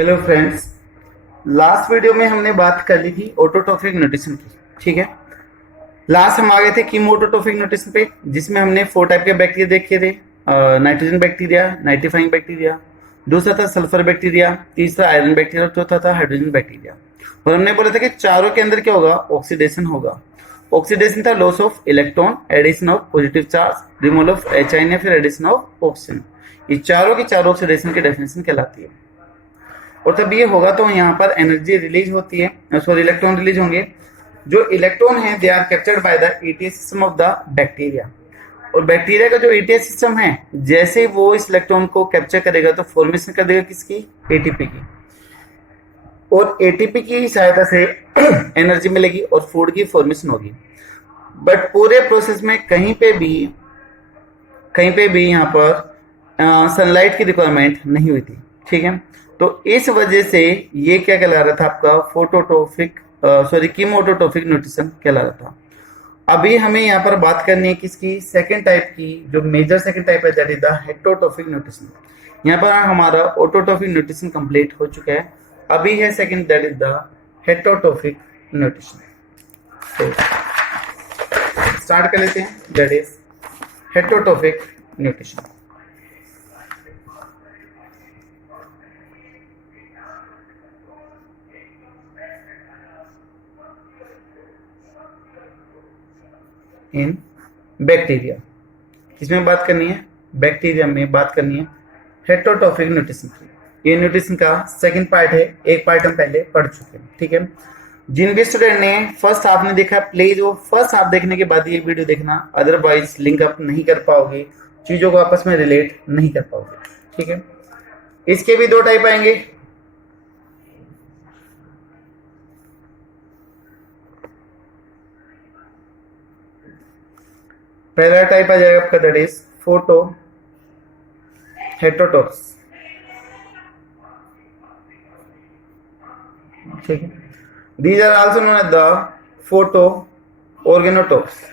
Hello friends. Last video में हमने बात कर ली थी ऑटोट्रोफिक न्यूट्रिशन की। ठीक है, लास्ट हम आ गए थे कीमोटोट्रोफिक न्यूट्रिशन पे, जिसमें हमने 4 टाइप के बैक्टीरिया देखे थे। नाइट्रोजन बैक्टीरिया, नाइट्रीफाइंग बैक्टीरिया, दूसरा था सल्फर बैक्टीरिया, तीसरा आयरन बैक्टीरिया और चौथा था हाइड्रोजन बैक्टीरिया। और हमने बोला था कि चारों के अंदर क्या होगा, ऑक्सीडेशन होगा। ऑक्सीडेशन था loss of electron, addition of positive charge, removal of H या फिर एडिशन ऑफ ऑक्सीजन। ये चारों की चारों ऑक्सीडेशन की डेफिनेशन कहलाती है। और तब ये होगा तो यहाँ पर एनर्जी रिलीज होती है, सॉरी इलेक्ट्रॉन रिलीज होंगे। जो इलेक्ट्रॉन है they are captured by the ETS system of the bacteria. और बैक्टीरिया का जो ईटीएस सिस्टम है, जैसे वो इस इलेक्ट्रॉन को कैप्चर करेगा तो फॉर्मेशन कर देगा किसकी, एटीपी की। और एटीपी की सहायता से एनर्जी मिलेगी और फूड की फॉर्मेशन होगी। बट पूरे प्रोसेस में कहीं पे भी यहाँ पर सनलाइट की रिक्वायरमेंट नहीं हुई थी। ठीक है, तो इस वजह से ये क्या कहला रहा था आपका कीमोटोट्रोफिक न्यूट्रिशन कहला रहा था। अभी हमें यहाँ पर बात करनी है किसकी, सेकंड टाइप की। जो मेजर सेकंड टाइप है that is the heterotrophic nutrition. यहाँ पर हमारा ऑटोट्रोफिक न्यूट्रिशन कंप्लीट हो चुका है। अभी है second that is the heterotrophic nutrition. तो स्टार्ट कर लेते हैं, that is heterotrophic nutrition. In bacteria, किसमें बात करनी है, बैक्टीरिया में बात करनी है हेटरोट्रोफिक न्यूट्रिशन की। ये न्यूट्रिशन का सेकंड पार्ट है, एक पार्ट हम पहले पढ़ चुके हैं। ठीक है, जिन भी स्टूडेंट ने फर्स्ट हाफ ने देखा, प्लीज वो फर्स्ट हाफ देखने के बाद ये वीडियो देखना, अदरवाइज लिंक अप नहीं कर पाओगे, चीजों को आपस में रिलेट नहीं कर पाओगे। ठीक है, इसके भी 2 टाइप आएंगे। पहला टाइप आ जाएगा आपका दैट इज फोटो हेटरोट्रोप्स। ठीक है, these are also known as the photoorganotrophs.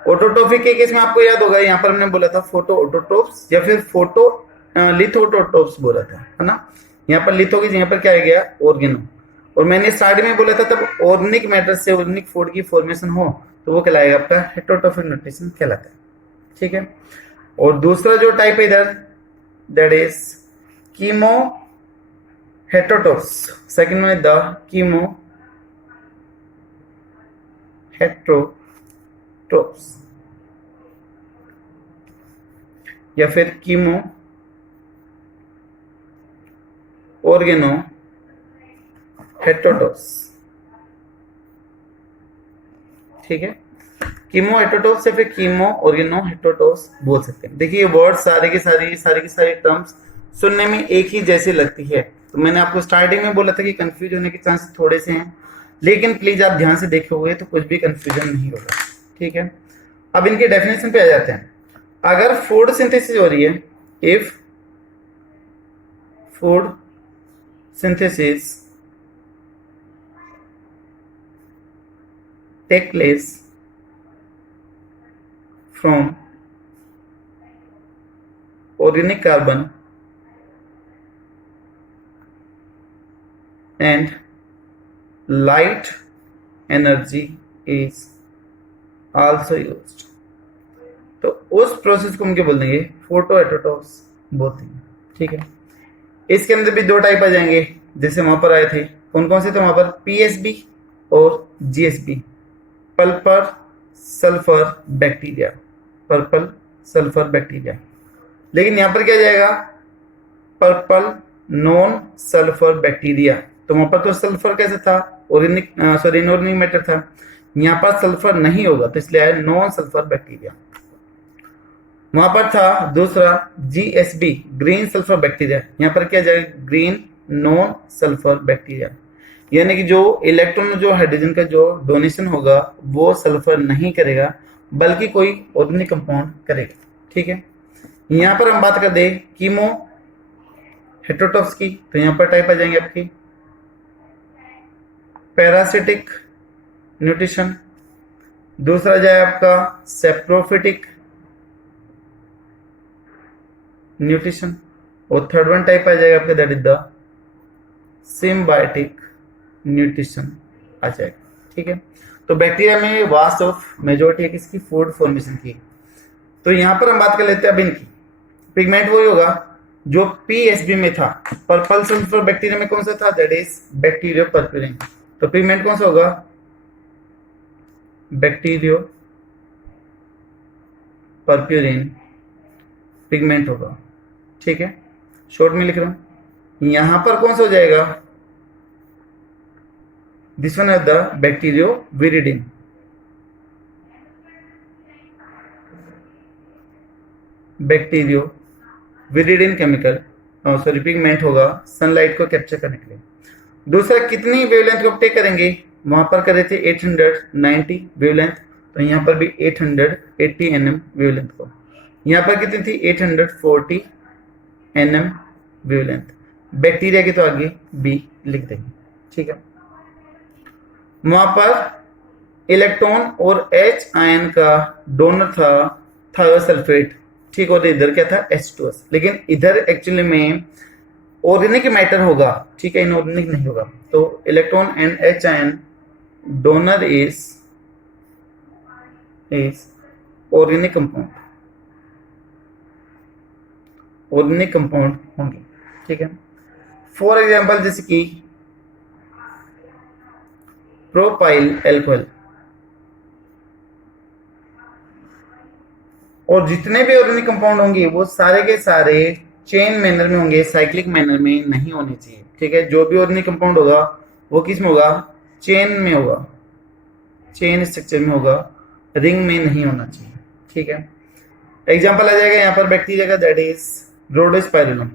Autotrophic के केस में आपको याद होगा, यहाँ पर हमने बोला था फोटो ऑटोट्रोप्स या फिर फोटो लिथोटोट्रोप्स बोला था, है ना। यहाँ पर लिथो की जगह पर क्या आ गया, ऑर्गेनो। और मैंने स्टार्ट में बोला था तब ऑर्गेनिक मैटर से ऑर्गेनिक फूड की फॉर्मेशन हो तो वो कहलाएगा आपका हेटरोट्रोफिक न्यूट्रिशन कहलाता है। ठीक है, और दूसरा जो टाइप है इधर that is chemoheterotrophs. Second one is the chemoheterotrophs या फिर कीमो ऑर्गेनो हेटरोट्रोप्स। ठीक है, कीमो हेटरोट्रोप्स या फिर कीमो ऑर्गेनो हेटरोट्रोप्स बोल सकते हैं। देखिए वर्ड सारे की सारी टर्म्स सुनने में एक ही जैसी लगती है, तो मैंने आपको स्टार्टिंग में बोला था कि कंफ्यूज होने के चांसेस थोड़े से हैं, लेकिन प्लीज आप ध्यान से देखोगे तो कुछ भी कंफ्यूजन नहीं होगा। ठीक है, अब इनके डेफिनेशन पे आ जाते हैं। अगर फूड सिंथेसिस हो रही है, if food synthesis take place from organic carbon and light energy is also used, तो उस प्रोसेस को हम क्या बोल देंगे, फोटो हेटरोट्रोप्स बोल देंगे। ठीक है, इसके अंदर भी 2 टाइप आ जाएंगे जैसे वहां पर आए थे। कौन कौन से, तो वहां पर पीएसबी और GSB, purple sulphur bacteria, purple sulphur bacteria. लेकिन यहां पर क्या जाएगा, पर्पल नॉन सल्फर बैक्टीरिया। तो वहां पर तो सल्फर कैसे था, ऑर्गेनिक सॉरी इनऑर्गेनिक मैटर था, यहाँ पर सल्फर नहीं होगा तो इसलिए आया नॉन सल्फर बैक्टीरिया। वहां पर था दूसरा जीएसबी, ग्रीन सल्फर बैक्टीरिया, यहाँ पर क्या जाएगा, ग्रीन नॉन सल्फर बैक्टीरिया। यानी कि जो इलेक्ट्रॉन जो हाइड्रोजन का जो डोनेशन होगा वो सल्फर नहीं करेगा बल्कि कोई ऑर्गेनिक कंपाउंड करेगा। ठीक है, यहाँ पर हम बात कर दे कीमो हेटरोट्रोप्स की, तो यहाँ पर टाइप आ जाएंगे आपकी पैरासिटिक न्यूट्रिशन, दूसरा जाए आपका सेप्रोफिटिक, न्यूट्रिशन, और थर्ड वन टाइप आ जाएगा आपका that is the symbiotic nutrition आ जाएगा। ठीक है, तो बैक्टीरिया में वास्ट ऑफ मेजोरिटी है किसकी, फूड फॉर्मेशन की। तो यहां पर हम बात कर लेते हैं अब इनकी। पिगमेंट वही होगा जो पीएसबी में था, पर्पल सल्फर बैक्टीरिया में कौन सा था, दैट इज बैक्टीरियो पर्प्यूरिन। तो पिगमेंट कौन सा होगा, बैक्टीरियो पर्प्यूरिन पिगमेंट होगा। ठीक है, शॉर्ट में लिख रहा हूं। यहां पर कौन सा हो जाएगा, this one is the bacterioviridin. Bacterioviridin chemical sorry pigment होगा सनलाइट को कैप्चर करने के लिए। दूसरा कितनी वेवलेंथ को अपटेक करेंगे, वहां पर कर रहे थे 890 वेवलेंथ, तो यहां पर भी 880 nm वेवलेंथ को। यहां पर कितनी थी, 840 nm वेवलेंथ। बैक्टीरिया की तो आगे बी लिख देंगे। ठीक है, वहां पर इलेक्ट्रॉन और H आयन का डोनर था थायोसल्फेट। ठीक, और इधर क्या था, H2S। लेकिन इधर एक्चुअली में ऑर्गेनिक मैटर होगा, ठीक है, इनऑर्गेनिक नहीं होगा। तो electron and H ion donor is organic compound, organic compound होंगे। ठीक है, फॉर एग्जांपल जैसे कि प्रोपाइल एल्कोहल, और जितने भी ऑर्गेनिक कंपाउंड होंगे वो सारे के सारे चेन मैनर में होंगे, साइक्लिक मैनर में नहीं होने चाहिए। ठीक है, जो भी ऑर्गेनिक कंपाउंड होगा वो किस में होगा, चेन में होगा, चेन स्ट्रक्चर में होगा, रिंग में नहीं होना चाहिए। ठीक है, एग्जांपल आ जाएगा यहाँ पर बैक्टीरिया का, दैट इज रोडोस्पाइरुलम।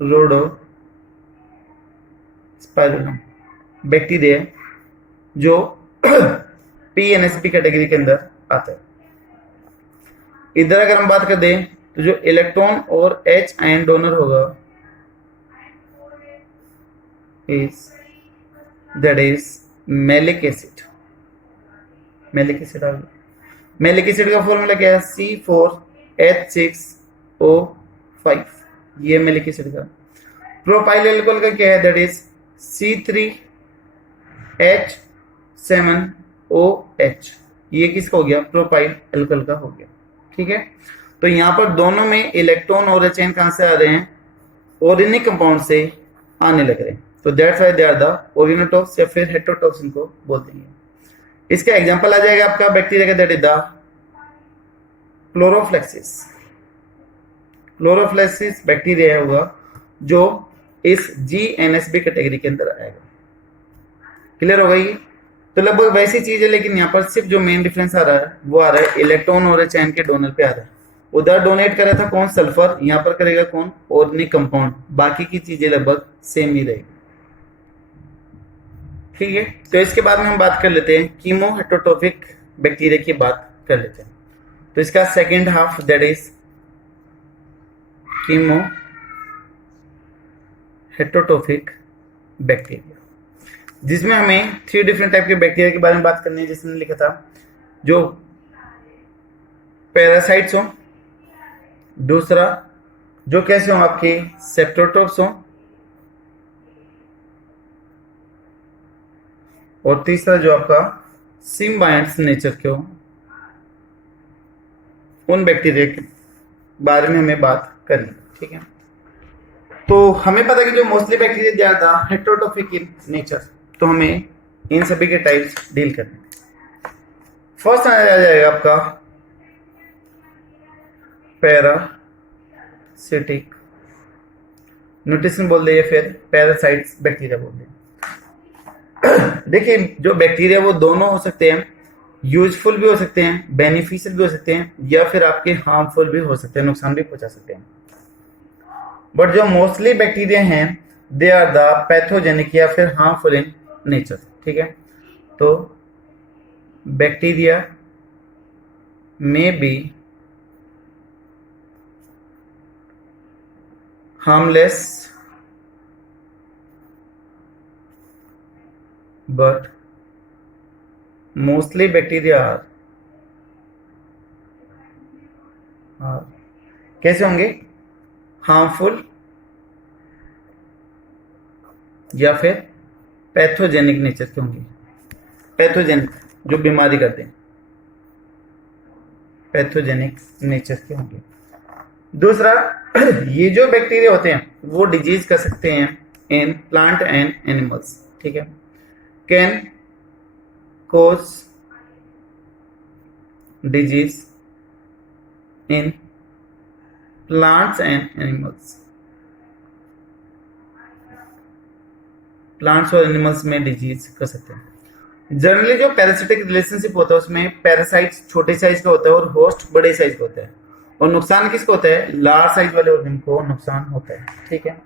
रोडोस्पाइरुलम बैक्टीरिया जो पीएनएसपी कैटेगरी के अंदर आता है। इधर अगर हम बात कर दें तो जो इलेक्ट्रॉन और H आयन डोनर होगा that is malic acid. Malic acid आ गया। मैलिक एसिड का फॉर्मूला क्या है, C4H6O5, ये मैलिक एसिड का। प्रोपाइल एल्कोहल का क्या है, दैट इज C3H7OH, ये किसका हो गया, प्रोपाइल एल्कोहल का हो गया। ठीक है, तो यहां पर दोनों में इलेक्ट्रॉन और H आयन कहां से आ रहे हैं, ऑर्गेनिक कंपाउंड से आने लग रहे हैं। तो that's why they are the organotrophs या फिर हेटेरोटॉक्स इनको बोलते हैं। इसका एग्जांपल आ जाएगा आपका बैक्टीरिया का, दैट इज द क्लोरोफ्लेक्सिस। क्लोरोफ्लेक्सिस बैक्टीरिया होगा जो इस GNSB कैटेगरी के अंदर आएगा। क्लियर हो गई, तो लगभग वैसी चीज है, लेकिन यहाँ पर सिर्फ जो मेन डिफरेंस आ रहा है वो आ रहा है इलेक्ट्रॉन और H आयन के डोनर पे आ रहा है। उधर डोनेट कर रहा था कौन, सल्फर, यहाँ पर करेगा कौन, ऑर्गेनिक कंपाउंड। बाकी की चीजें लगभग सेम ही रहेगी। ठीक है, तो इसके बाद में हम बात कर लेते हैं कीमो हेटेरोटॉपिक बैक्टीरिया की बात कर लेते हैं। तो इसका second half that is chemoheterotrophic bacteria, जिसमें हमें 3 डिफरेंट टाइप के बैक्टीरिया के बारे में बात करनी है। जिसने लिखा था जो पैरासाइट्स हो, दूसरा जो कैसे हो आपके सेप्टोट्रोप्स हो, और तीसरा जो आपका सिम्बायंट्स नेचर के हो। उन बैक्टीरिया के बारे में हमें बात करनी। ठीक है, तो हमें पता है कि जो मोस्टली बैक्टीरिया ज्यादा हेटेरोटॉपिक इन नेचर, तो हमें इन सभी के टाइप्स डील करने। फर्स्ट आ जाएगा आपका पैरासिटिक न्यूट्रिशन बोल दे या फिर पैरासाइट्स बैक्टीरिया बोल दे। देखिए जो बैक्टीरिया वो दोनों हो सकते हैं, यूजफुल भी हो सकते हैं, बेनिफिशियल भी हो सकते हैं, या फिर आपके हार्मफुल भी हो सकते हैं, नुकसान भी पहुंचा सकते हैं। बट जो मोस्टली बैक्टीरिया हैं दे आर द पैथोजेनिक या फिर हार्मफुल इन नेचर। ठीक है, तो बैक्टीरिया में B harmless but mostly bacteria are कैसे होंगे, हार्मफुल या फिर पैथोजेनिक नेचर के होंगे। पैथोजेनिक जो बीमारी करते हैं, पैथोजेनिक नेचर के होंगे। दूसरा, ये जो बैक्टीरिया होते हैं वो डिजीज कर सकते हैं इन प्लांट एंड एनिमल्स, ठीक है। Can cause disease in plants and animals, plants और एनिमल्स में डिजीज कर सकते हैं। जनरली जो पैरासिटिक रिलेशनशिप होता है उसमें पैरासाइट्स छोटे साइज का होता है और होस्ट बड़े साइज का होता है, और नुकसान किसको होता है? लार्ज साइज वाले ऑर्गेनिज्म को नुकसान होता है, ठीक है।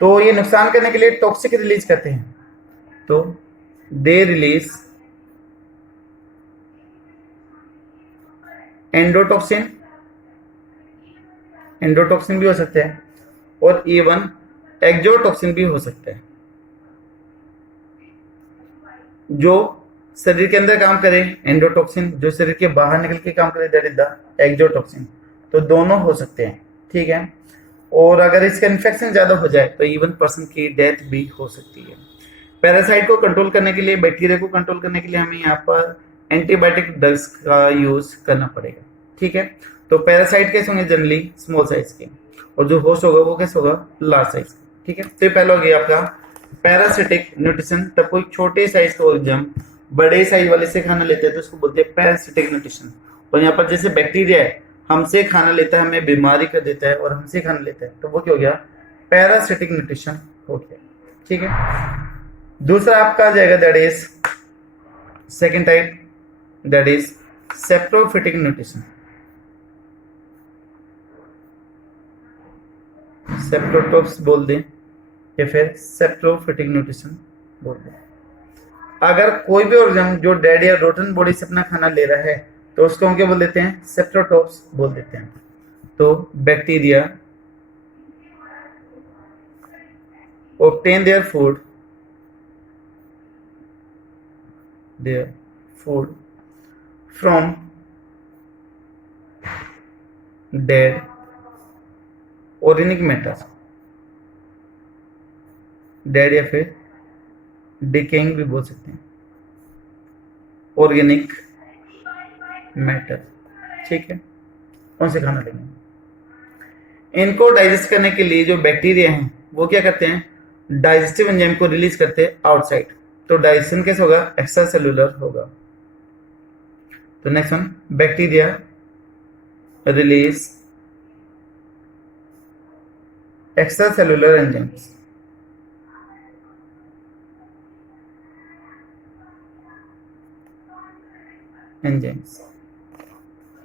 तो ये नुकसान करने के लिए टॉक्सिक रिलीज करते हैं, तो दे रिलीज एंडोटॉक्सिन, एंडोटॉक्सिन भी हो सकता है, और इवन एक्सोटॉक्सिन भी हो सकता है, जो शरीर के अंदर काम करे एंडोटॉक्सिन, जो शरीर के बाहर निकल के काम करे दैट इज द एक्सोटॉक्सिन। तो दोनों हो सकते हैं, ठीक है। और अगर इसका इन्फेक्शन ज्यादा हो जाए तो इवन पर्सन की डेथ भी हो सकती है। पैरासाइट को कंट्रोल करने के लिए, बैक्टीरिया को कंट्रोल करने के लिए हमें यहाँ पर एंटीबायोटिक ड्रग्स का यूज करना पड़ेगा, ठीक है। तो पैरासाइट कैसे होंगे? जनरली स्मॉल साइज के, और जो होस्ट होगा वो कैसे होगा? लार्ज साइज का, ठीक है। तो ये पहला हो गया आपका पैरासिटिक न्यूट्रिशन। तब कोई छोटे साइज का ऑर्गेनिज्म बड़े साइज वाले से खाना लेते हैं तो उसको बोलते हैं पैरासिटिक न्यूट्रिशन। और यहाँ पर जैसे बैक्टीरिया है, हमसे खाना लेता है, हमें बीमारी कर देता है, और हमसे खाना लेता है, तो वो क्या हो गया? पैरासिटिक न्यूट्रिशन हो गया, ठीक है। दूसरा आपका आ जाएगा that is second type, that is saprophytic nutrition. Saprotrophs बोल दें या फिर सेप्रोफिटिक न्यूट्रिशन बोल दें। अगर कोई भी ऑर्गेनिज्म जो डेड या रोटन बॉडी से अपना खाना ले रहा है तो उसको हम क्या बोल देते हैं? सेप्रोटॉप्स बोल देते हैं। तो bacteria obtain their food from dead organic matter, dead या फिर डिकेइंग भी बोल सकते हैं, ऑर्गेनिक मैटर, ठीक है। कौन से खाना लेंगे? इनको डाइजेस्ट करने के लिए जो बैक्टीरिया हैं वो क्या करते हैं? डाइजेस्टिव एंजाइम को रिलीज करते हैं आउटसाइड। तो डाइजेशन कैसे होगा? एक्स्ट्रा सेलुलर होगा। तो next one, bacteria release extra cellular enzymes,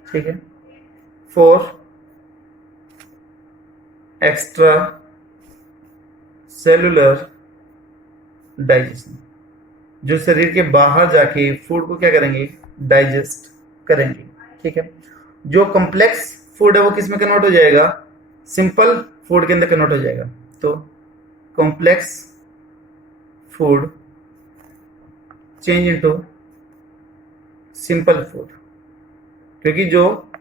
ठीक है, फॉर एक्स्ट्रा सेलुलर डाइजेशन, जो शरीर के बाहर जाके फूड को क्या करेंगे? डाइजेस्ट करेंगे, ठीक है। जो कॉम्प्लेक्स फूड है वो किस में कन्वर्ट हो जाएगा? सिंपल फूड के अंदर कन्वर्ट हो जाएगा। तो complex food change into simple food, क्योंकि जो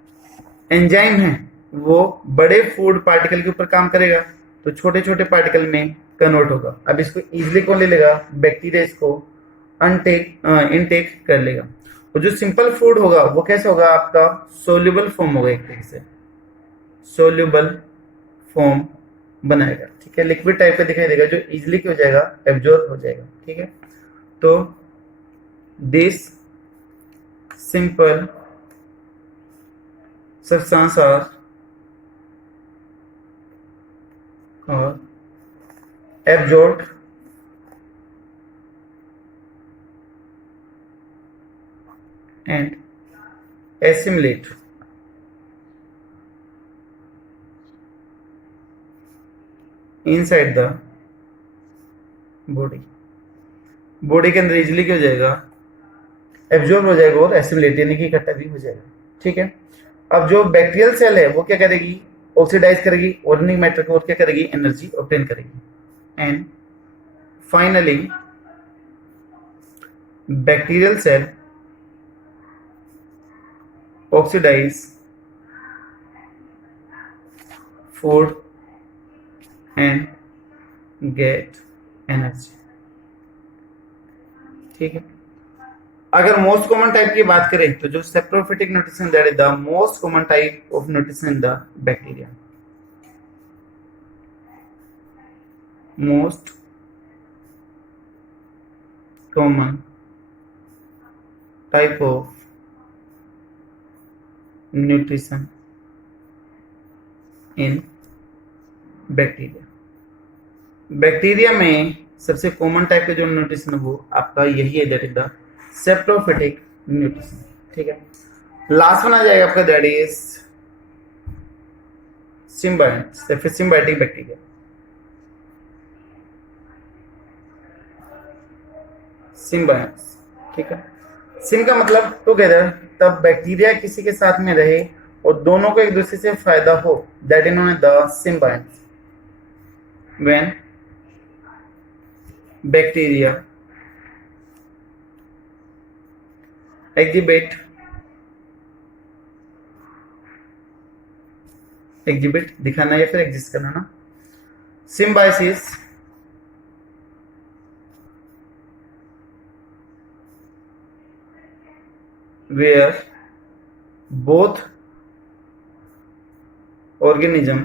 एंजाइम है वो बड़े फूड पार्टिकल के ऊपर काम करेगा तो छोटे छोटे पार्टिकल में कन्वर्ट होगा। अब इसको इजीली कौन ले लेगा? बैक्टीरिया इसको इनटेक कर लेगा। और जो सिंपल फूड होगा वो कैसे होगा? आपका सोल्यूबल फॉर्म होगा, एक तरीके से सोल्यूबल फॉर्म बनाएगा, ठीक है। लिक्विड टाइप का दिखाई देगा जो इजीली क्या हो जाएगा? एब्जॉर्ब हो जाएगा, ठीक है। तो this simple substance are absorbed and assimilate inside the body। Body के अंदर इजिली क्या हो जाएगा? एब्जॉर्ब हो जाएगा और एसिमिलेट यानी कि इकट्ठा भी हो जाएगा, ठीक है। अब जो बैक्टीरियल सेल है वो क्या करेगी? ऑक्सीडाइज करेगी ऑर्गेनिक मैटर को, और क्या करेगी? एनर्जी ऑब्टेन करेगी। And finally bacterial cell oxidise food and get energy. ठीक है, अगर मोस्ट कॉमन टाइप की बात करें तो जो saprophytic nutrition that is the most common type of nutrition in the bacteria. Most common type of nutrition in bacteria. Bacteria में सबसे कॉमन टाइप का जो न्यूट्रिशन है वो आपका यही है, that is the saprophytic nutrition. ठीक है, लास्ट वन आ जाएगा आपका दैट इज सिम्बायोट या फिर सिम्बायोटिक बैक्टीरिया। सिम्बायोट्स, ठीक है, सिम का मतलब टुगेदर, तब बैक्टीरिया किसी के साथ में रहे और दोनों को एक दूसरे से फायदा हो, that is known as the symbiotes. When bacteria exhibit दिखाना या फिर एग्जिस्ट करना ना, symbiosis where both organism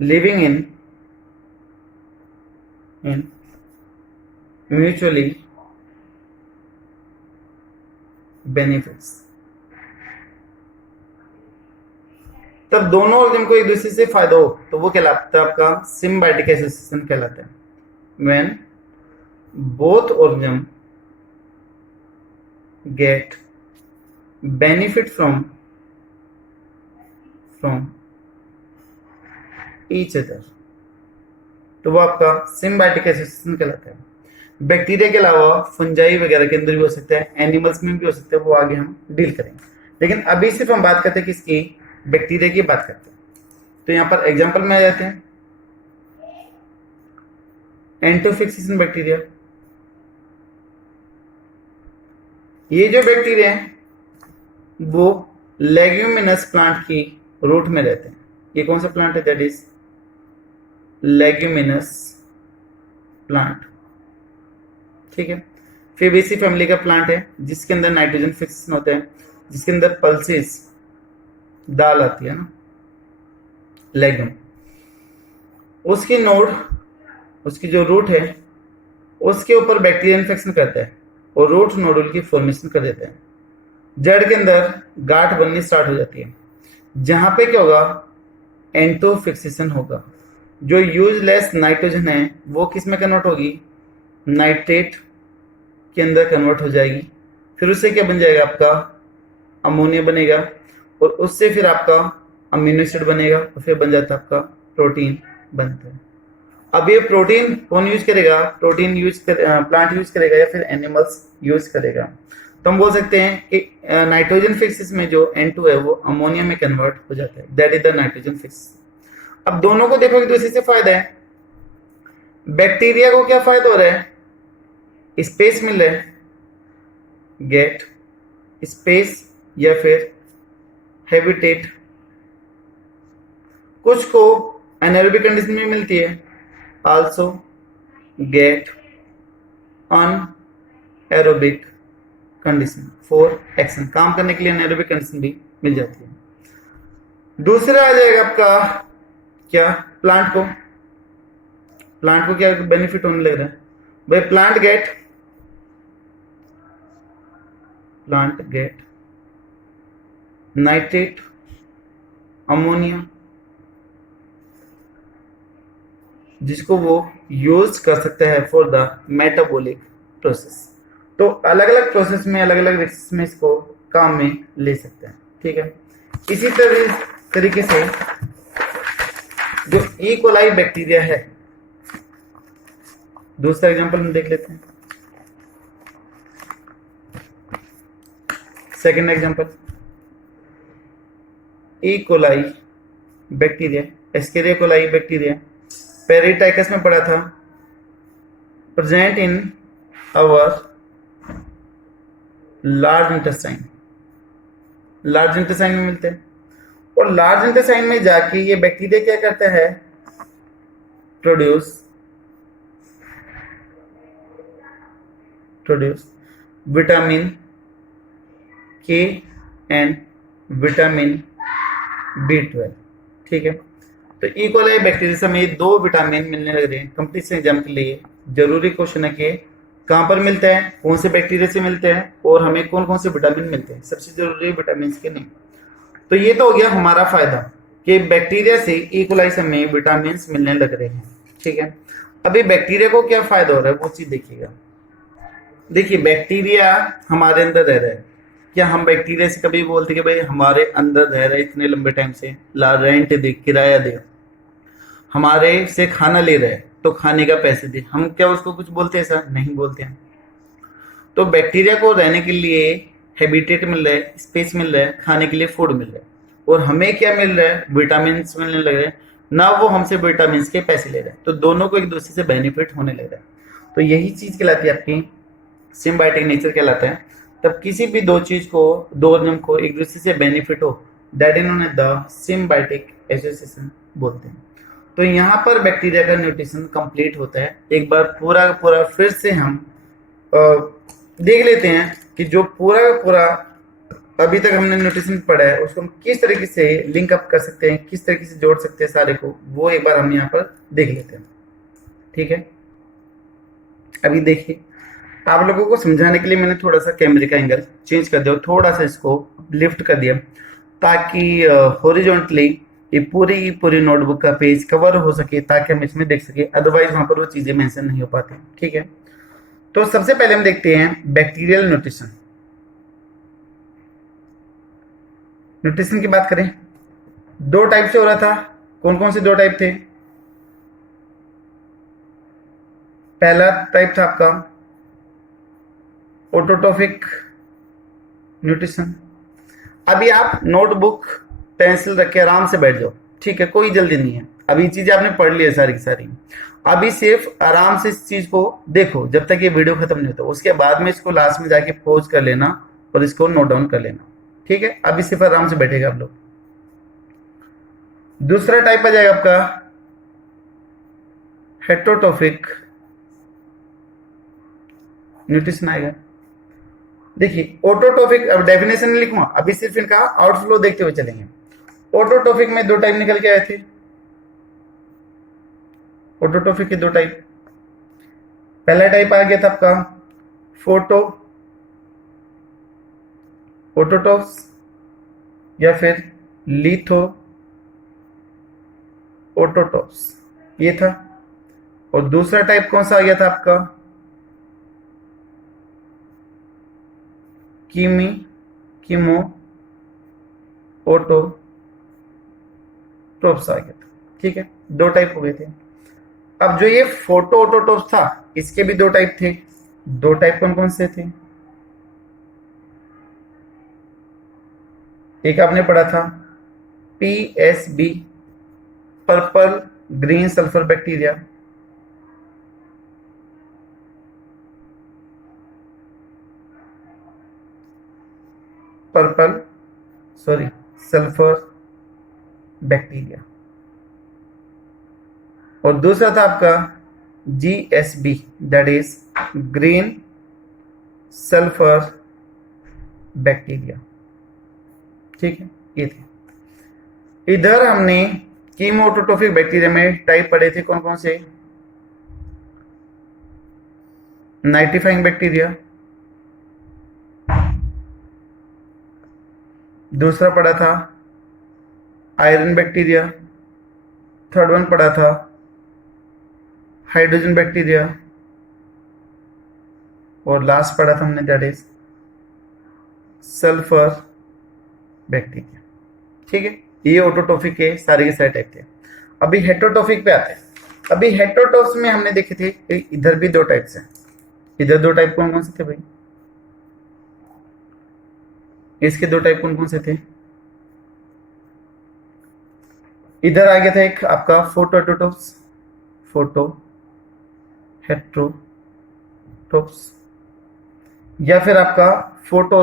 living in mutually benefits। तब दोनों ऑर्गेन को एक दूसरे से फायदा हो तो वो कहलाता है आपका सिम्बायोटिक एसोसिएशन कहलाता है। When both organ get benefit from each other, तो वो आपका सिम्बायोटिक एसोसिएशन कहलाता है। बैक्टीरिया के अलावा फंजाई वगैरह के अंदर भी हो सकता है, एनिमल्स में भी हो सकता है, वो आगे हम डील करेंगे। लेकिन अभी सिर्फ हम बात करते हैं किसकी, बैक्टीरिया की बात करते हैं। तो यहां पर एग्जांपल में आ जाते हैं, एंटोफिक्सिसन बैक्टीरिया। ये जो बैक्टीरिया है वो लेग्यूमिनस प्लांट की रूट में रहते हैं। ये कौन सा प्लांट है, दैट इज लेग्यूमिनस प्लांट। ठीक है, फेबेसी फैमिली का प्लांट है जिसके अंदर नाइट्रोजन फिक्सेशन होता है, जिसके अंदर पल्सेस दाल आती है ना, लेग्यूम। उसकी नोड, उसकी जो रूट है उसके ऊपर बैक्टीरिया इन्फेक्शन करता है और रूट नोडुल की फॉर्मेशन कर देता है। जड़ के अंदर गांठ बननी स्टार्ट हो जाती है, जहां पे क्या होगा, एंटोफिक्सेशन होगा। जो यूजलेस नाइट्रोजन है वो किस में कन्वर्ट होगी, नाइट्रेट के अंदर कन्वर्ट हो जाएगी। फिर उससे क्या बन जाएगा, आपका अमोनिया बनेगा और उससे फिर आपका अमीनो एसिड बनेगा और फिर बन जाता है आपका प्रोटीन बनता है। अब ये प्रोटीन कौन यूज करेगा, प्लांट यूज करेगा या फिर एनिमल्स यूज करेगा। तो हम बोल सकते हैं कि नाइट्रोजन फिक्सेस में जो N2 है वो अमोनिया में कन्वर्ट हो जाता है, that is the nitrogen fix. अब दोनों को देखो एक दूसरे से फायदा है। बैक्टीरिया को क्या फायदा हो रहा है, स्पेस मिल रहा है, गेट स्पेस या फिर हैबिटेट। कुछ को एनारोबिक कंडीशन में मिलती है, also get anaerobic condition for action. काम करने के लिए एनारोबिक कंडीशन भी मिल जाती है। दूसरा आ जाएगा आपका क्या, प्लांट को क्या बेनिफिट होने लग रहा है भाई, प्लांट गेट नाइट्रेट अमोनिया, जिसको वो यूज कर सकता है फॉर द मेटाबॉलिक प्रोसेस। तो अलग अलग प्रोसेस में, अलग अलग रिएक्शंस में इसको काम में ले सकते हैं। ठीक है, इसी तरीके से जो ई कोलाई बैक्टीरिया है, दूसरा एग्जांपल हम देख लेते हैं। Second example, E coli bacteria, Escherichia coli bacteria, peritrichous में पड़ा था, present in our large intestine में मिलते हैं और लार्ज इंटेस्टाइन में जाके ये बैक्टीरिया क्या करता है, प्रोड्यूस विटामिन के एंड विटामिन B12। ठीक है, तो ई कोलाई बैक्टीरिया से हमें दो विटामिन मिलने लग रहे हैं। कंपटीशन एग्जाम के लिए जरूरी क्वेश्चन है कि कहाँ पर मिलता है, कौन से बैक्टीरिया से मिलते हैं और हमें कौन कौन से विटामिन मिलते हैं, सबसे जरूरी विटामिन के नहीं। तो ये तो हो गया हमारा फायदा कि बैक्टीरिया से ई कोलाई से हमें विटामिन मिलने लग रहे हैं। ठीक है, अभी बैक्टीरिया को क्या फायदा हो रहा है वो चीज देखिएगा। देखिए बैक्टीरिया हमारे अंदर रह रहा है, क्या हम बैक्टीरिया से कभी बोलते कि भाई हमारे अंदर रह रहा है इतने लंबे टाइम से, ला रेंट दे, किराया दे, हमारे से खाना ले रहे हैं तो खाने का पैसे दे, हम क्या उसको कुछ बोलते हैं? ऐसा नहीं बोलते हैं। तो बैक्टीरिया को रहने के लिए हैबिटेट मिल रहा है, स्पेस मिल रहा है, खाने के लिए फूड मिल रहा है, और हमें क्या मिल रहा है, विटामिन मिलने लग रहे हैं ना, वो हमसे विटामिन के पैसे ले रहे हैं। तो दोनों को एक दूसरे से बेनिफिट होने लग रहा है। तो यही चीज कहलाती है आपकी सिम्बायोटिक नेचर कहलाता है। तब किसी भी दो चीज को, दो ऑर्गेनिज्म को एक दूसरे से बेनिफिट हो, दैट इन्होंने द सिम्बायोटिक एसोसिएशन बोलते हैं। तो यहाँ पर बैक्टीरिया का न्यूट्रिशन कंप्लीट होता है। एक बार पूरा पूरा फिर से हम देख लेते हैं कि जो पूरा पूरा अभी तक हमने न्यूट्रिशन पढ़ा है उसको हम किस तरीके से लिंक अप कर सकते हैं, किस तरीके से जोड़ सकते हैं सारे को, वो एक बार हम यहाँ पर देख लेते हैं। ठीक है, अभी देखिए आप लोगों को समझाने के लिए मैंने थोड़ा सा कैमरे का एंगल चेंज कर दिया, थोड़ा सा इसको लिफ्ट कर दिया ताकि हॉरिजॉन्टली ये पूरी नोटबुक का पेज कवर हो सके, ताकि हम इसमें देख सके, अदरवाइज वहां पर वो चीजें मेंशन नहीं हो पाती। ठीक है, तो सबसे पहले हम देखते हैं बैक्टीरियल न्यूट्रिशन। न्यूट्रिशन की बात करें, दो टाइप से हो रहा था। कौन कौन से दो टाइप थे? पहला टाइप था आपका ऑटोट्रोफिक न्यूट्रिशन। अभी आप नोटबुक पेंसिल रख के आराम से बैठ जाओ, ठीक है, कोई जल्दी नहीं है, अभी चीजें आपने पढ़ ली है सारी की सारी। अभी सिर्फ आराम से इस चीज को देखो जब तक ये वीडियो खत्म नहीं होता, उसके बाद में इसको लास्ट में जाके पॉज कर लेना और इसको नोट डाउन कर लेना। ठीक है, अभी सिर्फ आराम से बैठेगा आप लोग। दूसरा टाइप आ जाएगा आपका हेटरोट्रोफिक न्यूट्रिशन आएगा। देखिए ऑटोट्रोफिक, अब डेफिनेशन नहीं लिखूंगा, अभी सिर्फ इनका आउटफ्लो देखते हुए चलेंगे। ऑटोट्रोफिक में दो टाइप निकल के आए थे। ऑटोट्रोफिक के दो टाइप, पहला टाइप आ गया था आपका फोटो ऑटोट्रोफ्स या फिर लिथो ऑटोट्रोफ्स, ये था। और दूसरा टाइप कौन सा आ गया था आपका? कीमो ऑटोट्रोफ्स आ गया था। ठीक है, दो टाइप हो गए थे। अब जो ये फोटो ऑटोट्रोफ्स था, इसके भी दो टाइप थे। दो टाइप कौन कौन से थे? एक आपने पढ़ा था PSB, purple green sulphur bacteria, sulphur bacteria. और दूसरा था आपका GSB, that is green sulphur bacteria. ठीक है, ये थे। इधर हमने कीमोटोट्रोफिक बैक्टीरिया में टाइप पढ़े थे कौन कौन से? नाइट्रीफाइंग बैक्टीरिया, दूसरा पढ़ा था आयरन बैक्टीरिया, थर्ड वन पढ़ा था हाइड्रोजन बैक्टीरिया, और लास्ट पढ़ा था हमने दैट इज सल्फर बैक्टीरिया। ठीक है, ये ऑटोट्रोफिक के सारे टाइप थे। अभी हेटरोट्रोफिक पे आते हैं। अभी हेटरोट्रोफ्स में हमने देखे थे इधर भी दो टाइप्स हैं। इधर दो टाइप कौन कौन से थे भाई? इसके दो टाइप कौन कौन से थे? इधर आ गया था एक आपका फोटो हेटरोट्रोफ्स, या फिर आपका फोटो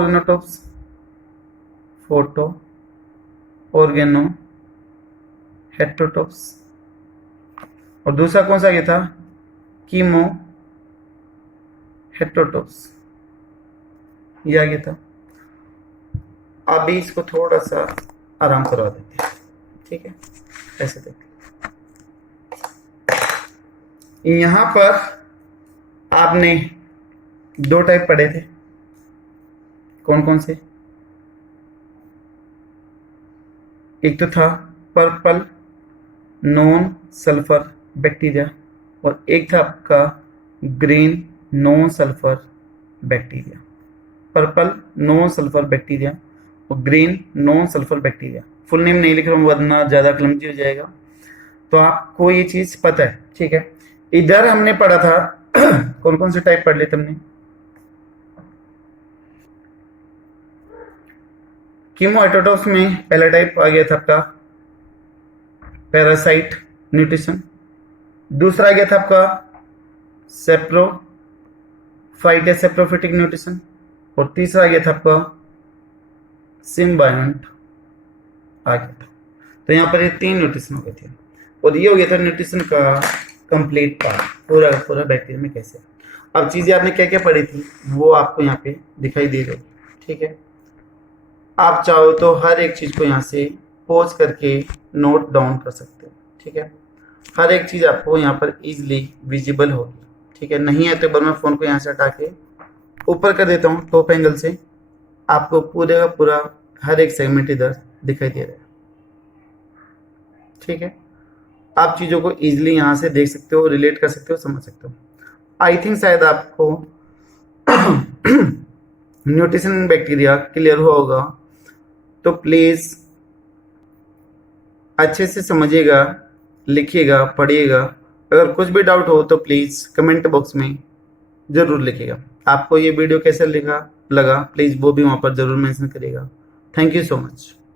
ऑर्गेनो हेटेरोटॉप्स, और दूसरा कौन सा आ गया था, कीमो हेटेरोटॉप्स, ये आ गया था। अभी इसको थोड़ा सा आराम करवा देते हैं, ठीक है, ऐसे देखते हैं। यहां पर आपने दो टाइप पढ़े थे, कौन कौन से, एक तो था पर्पल नॉन सल्फर बैक्टीरिया, और एक था आपका green non sulphur bacteria. Purple non sulphur bacteria और green non sulphur bacteria. Full name नहीं लिख रहा हूँ वरना ज़्यादा क्लमजी हो जाएगा, तो आपको ये चीज़ पता है, ठीक है। इधर हमने पढ़ा था कौन कौन से टाइप पढ़ लिए तुमने, कीमोहेटेरोटॉप्स में पहला टाइप आ गया था आपका पैरासाइट न्यूट्रिशन, दूसरा आ गया था आपका सेप्रोफाइट या सेप्रोफिटिक न्यूट्रिशन, और तीसरा आ गया था आपका सिम्बायोंट आ गया था। तो यहाँ पर ये 3 न्यूट्रिशन हो गए थे, और ये हो गया था न्यूट्रिशन का कंप्लीट पार्ट, पूरा पूरा बैक्टीरिया में कैसे। अब चीज़ें आपने क्या क्या पढ़ी थी वो आपको यहाँ पे दिखाई दे रही, ठीक है। आप चाहो तो हर एक चीज़ को यहाँ से पॉज करके नोट डाउन कर सकते हो, ठीक है। हर एक चीज़ आपको यहाँ पर इजीली विजिबल होगी, ठीक है। नहीं है तो एक बार मैं फ़ोन को यहाँ से हटा के ऊपर कर देता हूँ टॉप एंगल से, आपको पूरे का पूरा हर एक सेगमेंट इधर दिखाई दे रहा है, ठीक है। आप चीज़ों को इजीली यहाँ से देख सकते हो, रिलेट कर सकते हो, समझ सकते हो। आई थिंक शायद आपको न्यूट्रिशन बैक्टीरिया क्लियर होगा, तो प्लीज़ अच्छे से समझिएगा, लिखिएगा, पढ़िएगा। अगर कुछ भी डाउट हो तो प्लीज़ कमेंट बॉक्स में ज़रूर लिखिएगा। आपको ये वीडियो कैसे लगा प्लीज़ वो भी वहाँ पर ज़रूर मेंशन करिएगा। Thank you so much.